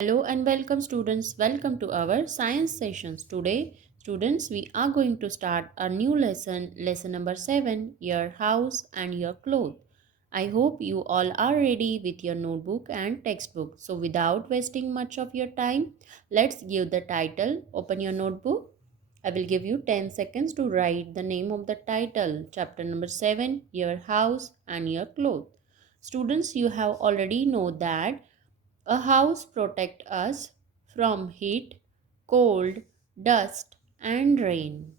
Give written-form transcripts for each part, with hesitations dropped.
Hello and welcome students. Welcome to our science sessions. Today students we are going to start a new lesson number 7, your house and your clothes. I hope you all are ready with your notebook and textbook. So without wasting much of your time, let's give the title. Open your notebook. I will give you 10 seconds to write the name of the title. Chapter number 7, your house and your clothes. Students, you have already know that a house protects us from heat, cold, dust, and rain.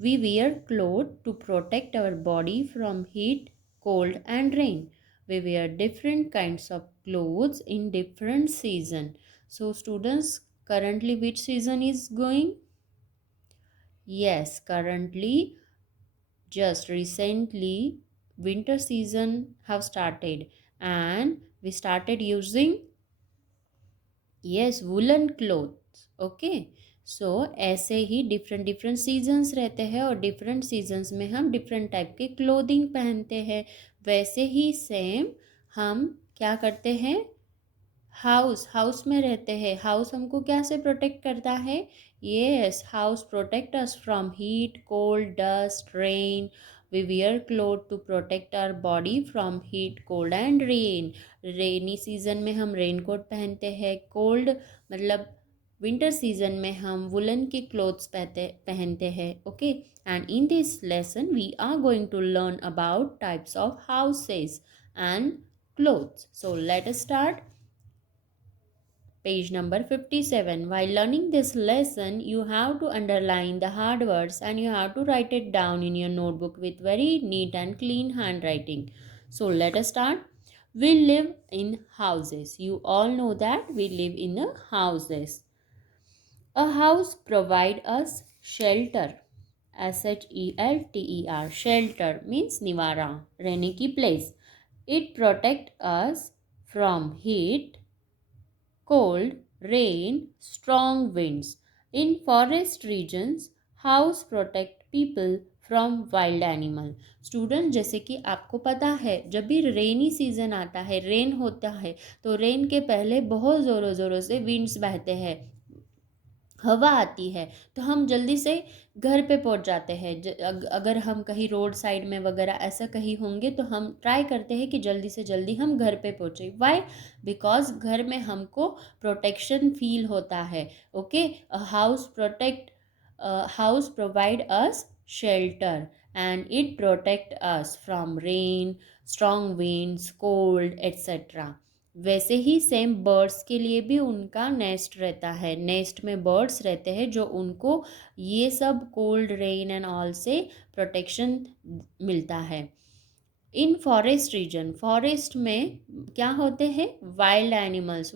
We wear clothes to protect our body from heat, cold, and rain. We wear different kinds of clothes in different season. So students, currently which season is going? Yes, currently just recently winter season have started and we started using yes woollen clothes okay so ऐसे ही different different seasons रहते हैं और different seasons में हम different type के clothing पहनते हैं वैसे ही सेम हम क्या करते हैं हाउस हाउस में रहते हैं हाउस हमको क्या से प्रोटेक्ट करता है yes house protect us from heat cold dust rain we wear cloth to protect our body from heat cold and rain rainy season में हम रेन कोट पहनते हैं कोल्ड मतलब विंटर सीजन में हम वुलन के क्लोथ्स पहनते हैं okay and in this lesson we are going to learn about types of houses and clothes. So let us start. Page number 57. While learning this lesson, you have to underline the hard words and you have to write it down in your notebook with very neat and clean handwriting. So let us start. We live in houses. You all know that we live in a houses. A house provide us shelter. SHELTER. Shelter means nivara, रहने की place. It protect us from heat, cold, rain, strong winds. In forest regions, house protect people from wild animal. Student जैसे कि आपको पता है जब भी rainy season आता है रेन होता है तो रेन के पहले बहुत ज़ोरों ज़ोरों से विंड्स बहते हैं हवा आती है तो हम जल्दी से घर पे पहुंच जाते हैं अगर हम कहीं रोड साइड में वगैरह ऐसा कहीं होंगे तो हम ट्राई करते हैं कि जल्दी से जल्दी हम घर पे पहुंचे वाई बिकॉज घर में हमको प्रोटेक्शन फील होता है okay house protect house provide us shelter and it protect us from rain strong winds cold etcetera वैसे ही सेम बर्ड्स के लिए भी उनका नेस्ट रहता है नेस्ट में बर्ड्स रहते हैं जो उनको ये सब कोल्ड रेन एंड ऑल से प्रोटेक्शन मिलता है इन फॉरेस्ट रीजन फॉरेस्ट में क्या होते हैं wild animals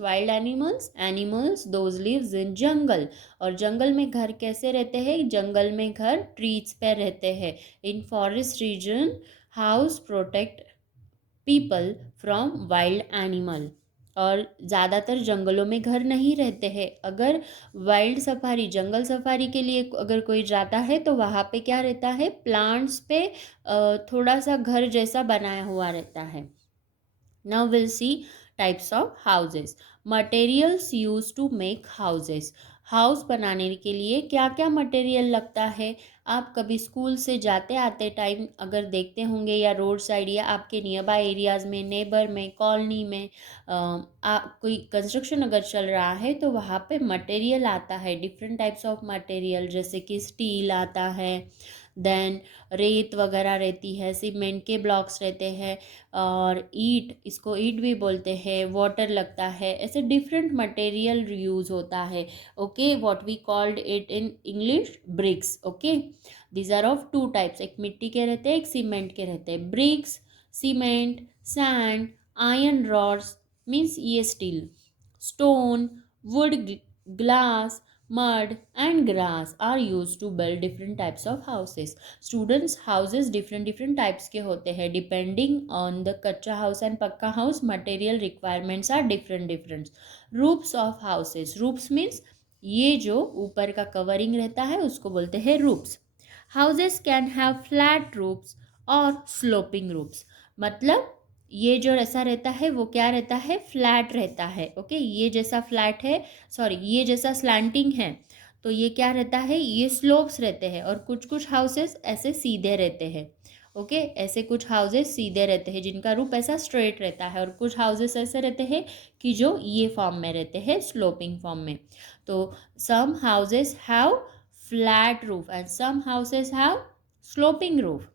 animals those lives in jungle और जंगल में घर कैसे रहते हैं जंगल में घर ट्रीज पे रहते हैं इन forest region house protect people from wild animal और ज़्यादातर जंगलों में घर नहीं रहते हैं अगर वाइल्ड सफारी जंगल सफारी के लिए अगर कोई जाता है तो वहाँ पे क्या रहता है प्लांट्स पे थोड़ा सा घर जैसा बनाया हुआ रहता है now will see types of houses materials use to make houses house बनाने के लिए क्या क्या मटेरियल लगता है आप कभी स्कूल से जाते आते टाइम अगर देखते होंगे या रोड साइड या आपके नियर बाय एरियाज़ में नेबर में कॉलोनी में कोई कंस्ट्रक्शन अगर चल रहा है तो वहाँ पे मटेरियल आता है डिफरेंट टाइप्स ऑफ मटेरियल जैसे कि स्टील आता है देन रेत वगैरह रहती है सीमेंट के ब्लॉक्स रहते हैं और ईट इसको ईट भी बोलते हैं वाटर लगता है ऐसे डिफरेंट मटेरियल यूज़ होता है okay what we called it in English bricks okay these are of two types एक मिट्टी के रहते हैं एक सीमेंट के रहते हैं bricks cement sand iron rods means ये steel stone wood glass mud and grass are used to build different types of houses students houses different types के होते हैं depending on the कच्चा house and पक्का house material requirements are different roofs of houses roofs means ये जो ऊपर का covering रहता है उसको बोलते हैं roofs houses can have flat roofs और sloping roofs मतलब ये जो ऐसा रहता है वो क्या रहता है, फ्लैट रहता है। ओके, ये जैसा फ्लैट है, सॉरी ये जैसा स्लैंटिंग है, तो ये क्या रहता है, ये स्लोप्स रहते हैं। और कुछ कुछ हाउसेस ऐसे सीधे रहते हैं। ओके, ऐसे कुछ हाउसेस सीधे रहते हैं जिनका रूप ऐसा स्ट्रेट रहता है, और कुछ हाउसेस ऐसे रहते हैं कि जो ये फॉर्म में रहते हैं, स्लोपिंग फॉर्म में। तो some houses have flat roof and some houses have sloping roof.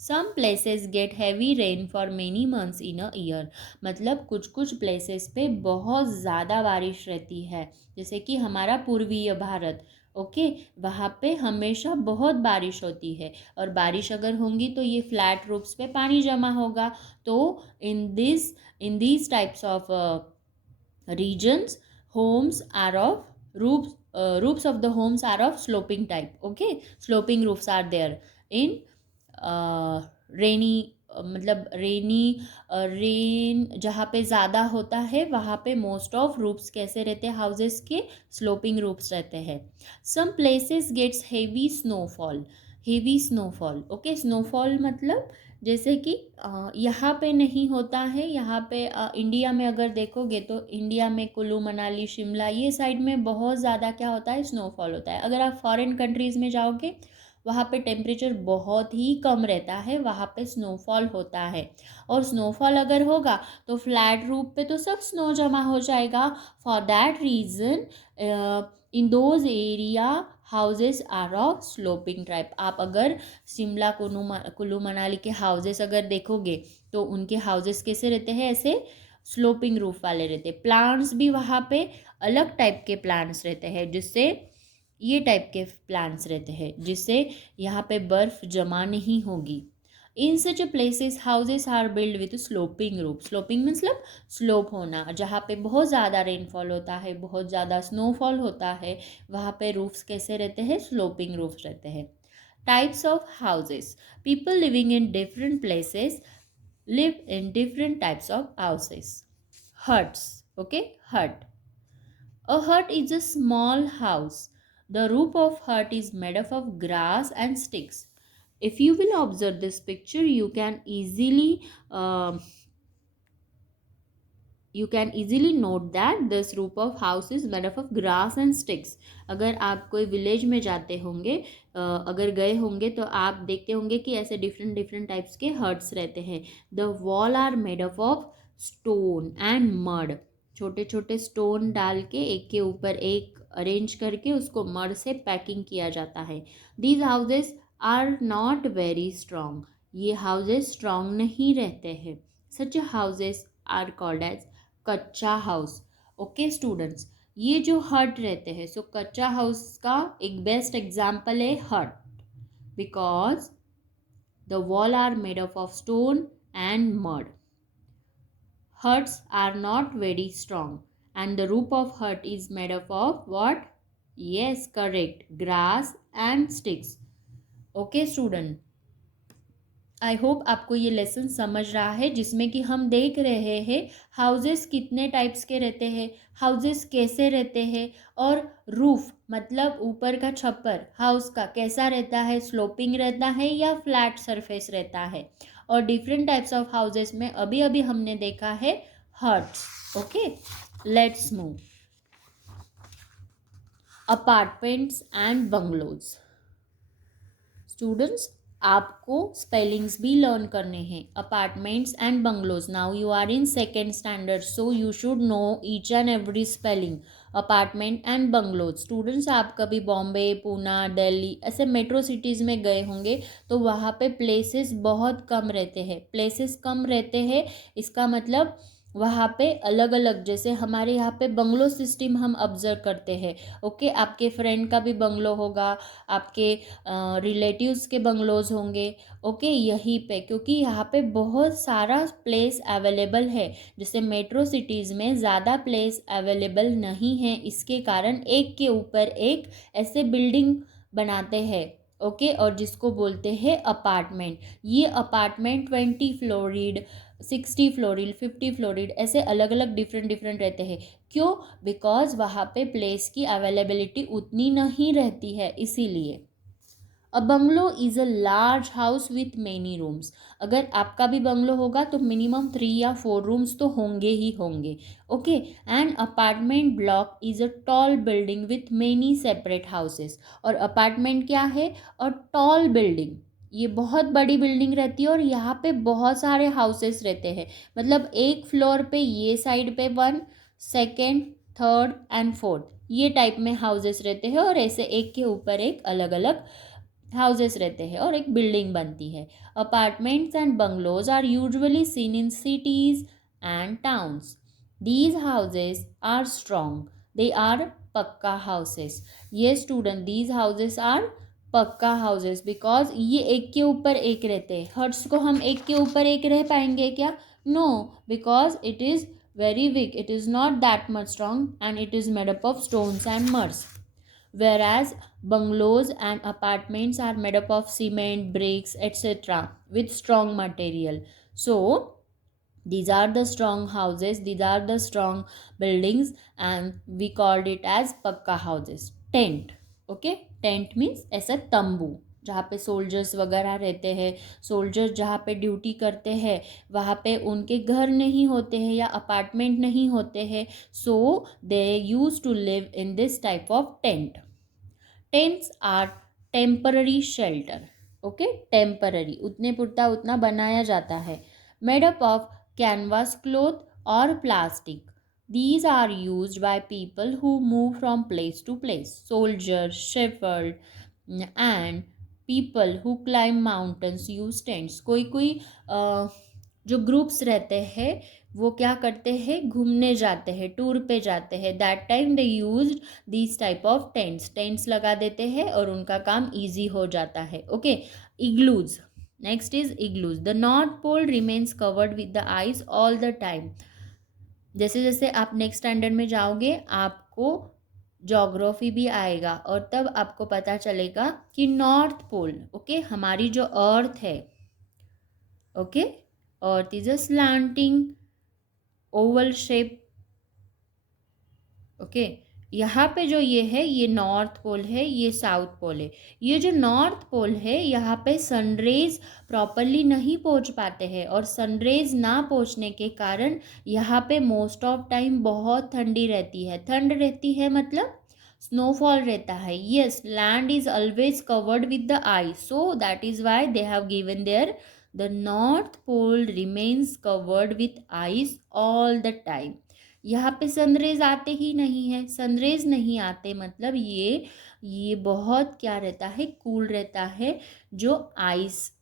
Some places get heavy rain for many months in a year. मतलब कुछ कुछ प्लेसेस पे बहुत ज़्यादा बारिश रहती है, जैसे कि हमारा पूर्वीय भारत। ओके, वहाँ पे हमेशा बहुत बारिश होती है, और बारिश अगर होंगी तो ये फ्लैट रूफ्स पे पानी जमा होगा। तो in this types of regions, homes are of roofs of the homes are of sloping type. Okay, sloping roofs are there in रेनी, मतलब रेन जहाँ पे ज़्यादा होता है वहाँ पे मोस्ट ऑफ रूफ्स कैसे रहते हैं, हाउसेस के स्लोपिंग रूफ्स रहते हैं। Some places gets heavy snowfall. Heavy snowfall, okay, snowfall मतलब जैसे कि यहाँ पे नहीं होता है। यहाँ पे इंडिया में अगर देखोगे तो इंडिया में कुल्लू मनाली शिमला ये साइड में बहुत ज़्यादा क्या होता है, स्नोफॉल होता है। अगर आप फॉरेन कंट्रीज़ में जाओगे वहाँ पे टेम्परेचर बहुत ही कम रहता है, वहाँ पे स्नोफॉल होता है। और स्नोफॉल अगर होगा तो फ्लैट रूप पे तो सब स्नो जमा हो जाएगा। For that reason in those area houses are of sloping type. आप अगर शिमला कुल्लू मनाली के हाउसेस अगर देखोगे तो उनके हाउसेस कैसे रहते हैं, ऐसे स्लोपिंग रूफ वाले रहते हैं। प्लांट्स भी वहाँ पे अलग टाइप के प्लांट्स रहते हैं, जिससे ये टाइप के प्लांट्स रहते हैं जिससे यहाँ पे बर्फ जमा नहीं होगी। In such places houses are build with sloping roof. Sloping मतलब स्लोप होना, जहाँ पे बहुत ज़्यादा रेनफॉल होता है, बहुत ज़्यादा स्नोफॉल होता है, वहाँ पे रूफ्स कैसे रहते हैं, स्लोपिंग रूफ्स रहते हैं। Types of houses, people living in different places live in different types of houses. Huts, okay, हट। A hut is a small house. The roof of hut is made up of grass and sticks. If you will observe this picture, um you can easily note that this roof of house is made up of grass and sticks. अगर आप कोई village में जाते होंगे, अगर गए होंगे तो आप देखते होंगे कि ऐसे डिफरेंट डिफरेंट टाइप्स के हट्स रहते हैं। The wall are made up of stone and mud. छोटे छोटे स्टोन डाल के एक के ऊपर एक अरेंज करके उसको मड से पैकिंग किया जाता है। These houses are not very strong. ये हाउसेस स्ट्रॉन्ग नहीं रहते हैं। Such houses are called as kachcha house. Okay students, ये जो हट रहते हैं, सो कच्चा हाउस का एक बेस्ट एग्जाम्पल है hut, because the wall are made up of stone and mud. Huts are not very strong and the roof of hut is made up of what? Yes, correct, grass and sticks. Okay student, I hope आपको ये lesson समझ रहा है, जिसमें कि हम देख रहे हैं हाउसेस कितने टाइप्स के रहते हैं, हाउसेस कैसे रहते हैं, और रूफ मतलब ऊपर का छप्पर हाउस का कैसा रहता है, स्लोपिंग रहता है या फ्लैट सरफेस रहता है। और डिफरेंट टाइप्स ऑफ हाउसेस में अभी अभी हमने देखा है huts. Okay, let's move. Apartments and bungalows. Students, आपको स्पेलिंग्स भी लर्न करने हैं। Apartments and bungalows, now you are in second standard, so you should know each and every spelling. Apartment and bungalows, students आप कभी बॉम्बे, पूना, दिल्ली ऐसे metro cities में गए होंगे तो वहाँ पे प्लेसेस बहुत कम रहते हैं। प्लेसेस कम रहते हैं इसका मतलब वहाँ पे अलग अलग, जैसे हमारे यहाँ पे बंगलो सिस्टम हम ऑब्जर्व करते हैं। ओके, आपके फ्रेंड का भी बंगलो होगा, आपके रिलेटिव्स के बंगलोज होंगे। ओके, यहीं पे क्योंकि यहाँ पे बहुत सारा प्लेस अवेलेबल है, जैसे मेट्रो सिटीज़ में ज़्यादा प्लेस अवेलेबल नहीं है, इसके कारण एक के ऊपर एक ऐसे बिल्डिंग बनाते हैं। ओके, और जिसको बोलते हैं अपार्टमेंट। ये अपार्टमेंट 20 फ्लोरिड, 60 फ्लोरिड, 50 फ्लोरिड ऐसे अलग अलग डिफरेंट डिफरेंट रहते हैं। क्यों? बिकॉज वहाँ पे प्लेस की अवेलेबिलिटी उतनी नहीं रहती है, इसीलिए। A bungalow is a large house with many rooms. अगर आपका भी बंगलो होगा तो मिनिमम 3 या 4 रूम्स तो होंगे ही होंगे। Okay. And apartment block is a tall building with many separate houses. और अपार्टमेंट क्या है? और टॉल बिल्डिंग, ये बहुत बड़ी बिल्डिंग रहती है और यहाँ पे बहुत सारे हाउसेस रहते हैं। मतलब एक फ्लोर पे ये साइड पे 1, सेकेंड, थर्ड एंड फोर्थ, ये टाइप में हाउसेस रहते हैं और ऐसे एक के ऊपर एक अलग अलग हाउसेस रहते हैं और एक बिल्डिंग बनती है। Apartments and bungalows are usually seen in cities and towns. These houses are strong, they are pakka houses. ये student, these houses are pakka houses because ये एक के ऊपर एक रहते हैं। हट्स को हम एक के ऊपर एक रह पाएंगे क्या? No, because it is very weak, it is not that much strong and it is made up of stones and muds. Whereas bungalows and apartments are made up of cement, bricks, etc. with strong material. So these are the strong houses, these are the strong buildings, and we called it as pakka houses. Tent, okay, tent means ऐसा तंबू जहाँ पे soldiers वगैरह रहते हैं। Soldiers जहाँ पे duty करते हैं वहाँ पे उनके घर नहीं होते हैं या अपार्टमेंट नहीं होते हैं, so they use to live in this type of tent. Tents are temporary shelter. Okay, temporary, उतने पुरता उतना बनाया जाता है। Made up of canvas cloth और plastic. These are used by people who move from place to place. Soldiers, shepherds, and people who climb mountains use tents. कोई कोई जो ग्रुप्स रहते हैं वो क्या करते हैं, घूमने जाते हैं, टूर पे जाते हैं। That time they use these type of tents, tents लगा देते हैं और उनका काम ईजी हो जाता है। Okay, igloos, next is igloos. The north pole remains covered with the ice all the time. जैसे जैसे आप नेक्स्ट स्टैंडर्ड में जाओगे आपको जोग्राफी भी आएगा और तब आपको पता चलेगा कि नॉर्थ पोल, ओके, हमारी जो अर्थ है, okay, earth is a slanting Oval shape. Okay, यहाँ पे जो ये है ये नॉर्थ पोल है, ये साउथ पोल है। ये जो नॉर्थ पोल है यहाँ पे सनरेज प्रॉपरली नहीं पहुँच पाते हैं और सनरेज ना पहुँचने के कारण यहाँ पे मोस्ट ऑफ टाइम बहुत ठंडी रहती है। ठंड रहती है मतलब स्नोफॉल रहता है। Yes, land is always covered with the ice, so that is why they have given there the north pole remains covered with ice all the time. यहाँ पे सनरेज आते ही नहीं है, सनरेज नहीं आते मतलब ये बहुत क्या रहता है, कूल रहता है, जो आइस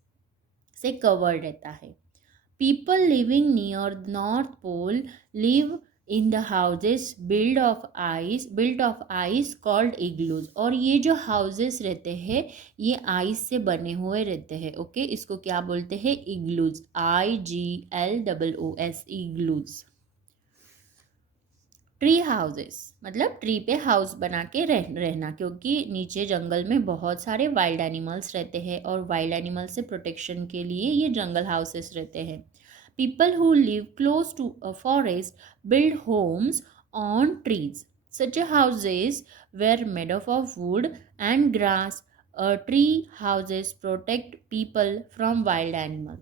से कवर्ड रहता है। People living near north pole live in the houses build of ice called igloos. और ये जो हाउसेस रहते हैं ये आइस से बने हुए रहते हैं। ओके, इसको क्या बोलते हैं? Igloos, IGLOOS, igloos. Tree houses मतलब ट्री पे हाउस बना के रहना, क्योंकि नीचे जंगल में बहुत सारे वाइल्ड एनिमल्स रहते हैं और वाइल्ड एनिमल से प्रोटेक्शन के लिए ये जंगल हाउसेस रहते हैं। People who live close to a forest build homes on trees. Such houses were made of wood and grass. Tree houses protect people from wild animal.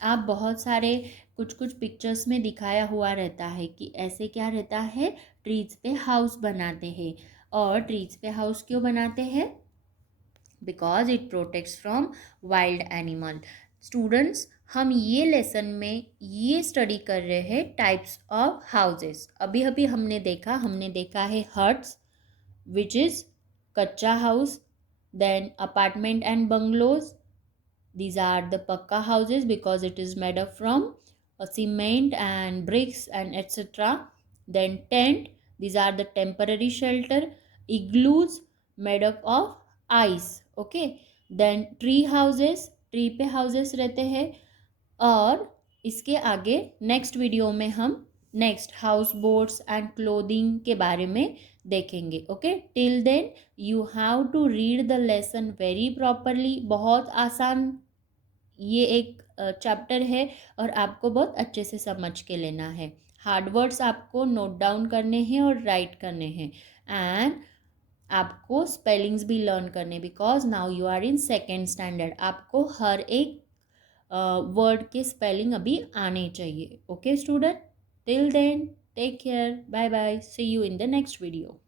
आप बहुत सारे कुछ कुछ पिक्चर्स में दिखाया हुआ रहता है कि ऐसे क्या रहता है, ट्रीज पे हाउस बनाते हैं। और ट्रीज पे हाउस क्यों बनाते हैं? Because it protects from wild animal. Students, हम ये लेसन में ये स्टडी कर रहे हैं टाइप्स ऑफ हाउसेस। अभी अभी हमने देखा है huts which is kaccha house, then apartment and bungalows. These are the pakka houses because it is made up from cement and bricks and etc. Then tent, these are the temporary shelter. Igloos made up of ice. Okay. Then tree houses, tree पे houses रहते हैं। और इसके आगे next video में हम next house boats and clothing के बारे में देखेंगे। Okay, till then you have to read the lesson very properly. बहुत आसान ये एक चैप्टर है और आपको बहुत अच्छे से समझ के लेना है। हार्ड वर्ड्स आपको नोट डाउन करने हैं और राइट करने हैं। एंड आपको स्पेलिंग्स भी लर्न करने, because now you are in second standard. आपको हर एक वर्ड के स्पेलिंग अभी आने चाहिए. Okay student, till then take care, bye bye, see you in the next video.